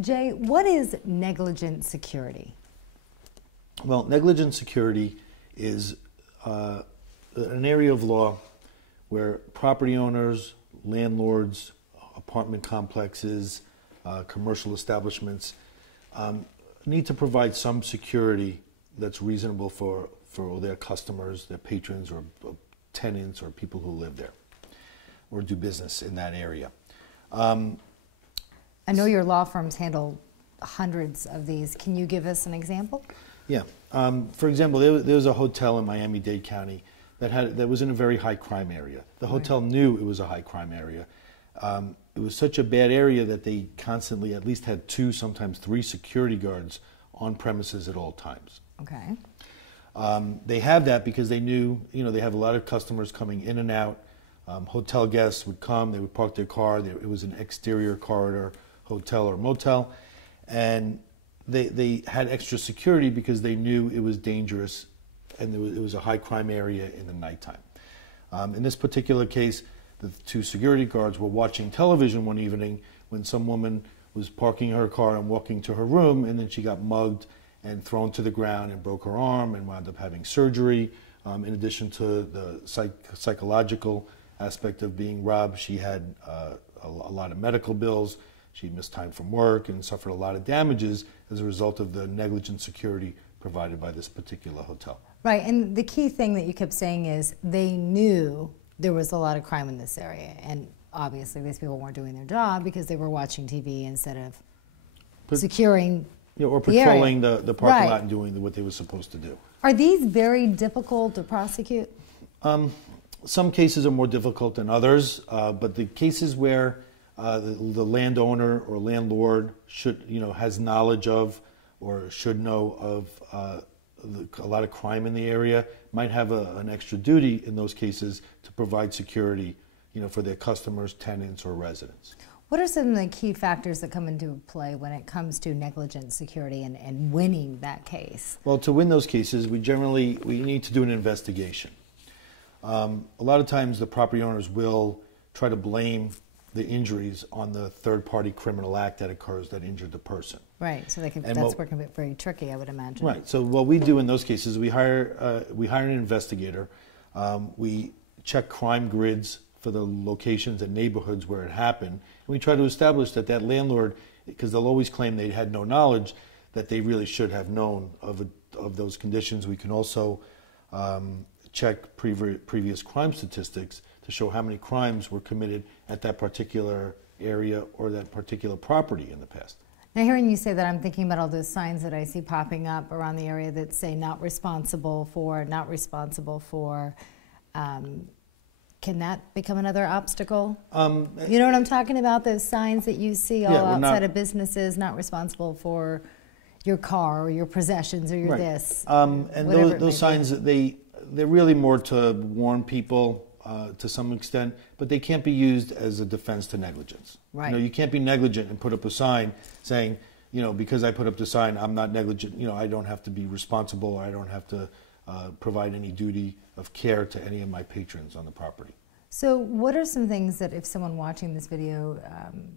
Jay, what is negligent security? Well, negligent security is an area of law where property owners, landlords, apartment complexes, commercial establishments need to provide some security that's reasonable for their customers, their patrons, or tenants, or people who live there or do business in that area. I know your law firms handle hundreds of these. Can you give us an example? Yeah. For example, there was a hotel in Miami-Dade County that was in a very high crime area. The hotel knew it was a high crime area. It was such a bad area that they constantly at least had 2, sometimes 3 security guards on premises at all times. Okay. They have that because they knew, they have a lot of customers coming in and out. Hotel guests would come, they would park their car. It was an exterior corridor hotel or motel. And they had extra security because they knew it was dangerous and it was a high crime area in the nighttime. In this particular case, the 2 security guards were watching television one evening when some woman was parking her car and walking to her room, and then she got mugged and thrown to the ground and broke her arm and wound up having surgery. In addition to the psychological aspect of being robbed, she had a lot of medical bills. She missed time from work and suffered a lot of damages as a result of the negligent security provided by this particular hotel. Right, and the key thing that you kept saying is they knew there was a lot of crime in this area, and obviously these people weren't doing their job because they were watching TV instead of securing or patrolling the parking lot and doing what they were supposed to do. Are these very difficult to prosecute? Some cases are more difficult than others, but the cases where the landowner or landlord has knowledge of or should know of a lot of crime in the area might have an extra duty in those cases to provide security, for their customers, tenants, or residents. What are some of the key factors that come into play when it comes to negligent security and winning that case? Well, to win those cases, we need to do an investigation. A lot of times the property owners will try to blame the injuries on the third-party criminal act that occurs that injured the person. Right, so that's working very tricky, I would imagine. Right, so what we do in those cases, we hire an investigator. We check crime grids for the locations and neighborhoods where it happened. And we try to establish that landlord, because they'll always claim they had no knowledge, that they really should have known of those conditions. We can also check previous crime statistics to show how many crimes were committed at that particular area or that particular property in the past. Now, hearing you say that, I'm thinking about all those signs that I see popping up around the area that say not responsible for, not responsible for. Can that become another obstacle? You know what I'm talking about? Those signs that you see all outside of businesses, not responsible for your car or your possessions or your this. And those signs, they're really more to warn people to some extent, but they can't be used as a defense to negligence. Right. You can't be negligent and put up a sign saying, because I put up the sign, I'm not negligent. I don't have to be responsible. I don't have to provide any duty of care to any of my patrons on the property. So what are some things that if someone watching this video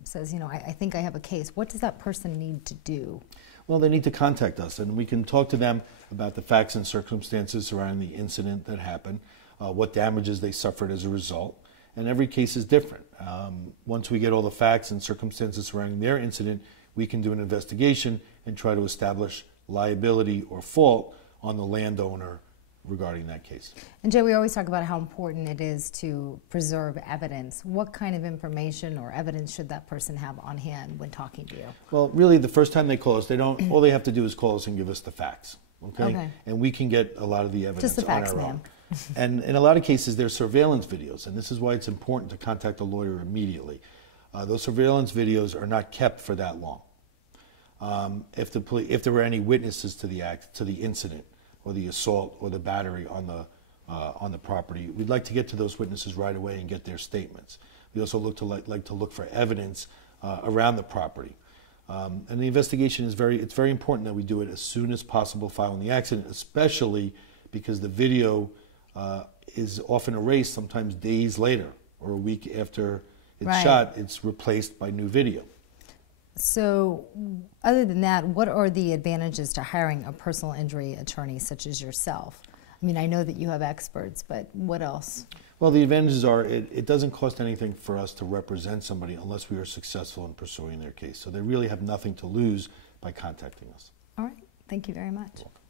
says, I think I have a case, what does that person need to do? Well, they need to contact us, and we can talk to them about the facts and circumstances surrounding the incident that happened, what damages they suffered as a result, and every case is different. Once we get all the facts and circumstances surrounding their incident, we can do an investigation and try to establish liability or fault on the landowner regarding that case. And Jay, we always talk about how important it is to preserve evidence. What kind of information or evidence should that person have on hand when talking to you? Well, really, the first time they call us, all they have to do is call us and give us the facts. Okay? And we can get a lot of the evidence just the facts, on our own. And in a lot of cases, there's surveillance videos, and this is why it's important to contact a lawyer immediately. Those surveillance videos are not kept for that long. If there were any witnesses to the incident, or the assault, or the battery on the property, we'd like to get to those witnesses right away and get their statements. We also like to look for evidence around the property. And the investigation is it's very important that we do it as soon as possible following the accident, especially because the video is often erased sometimes days later or a week after it's shot. It's replaced by new video. So, other than that, what are the advantages to hiring a personal injury attorney such as yourself? I mean, I know that you have experts, but what else? Well, the advantages are it doesn't cost anything for us to represent somebody unless we are successful in pursuing their case. So they really have nothing to lose by contacting us. All right. Thank you very much. You're welcome.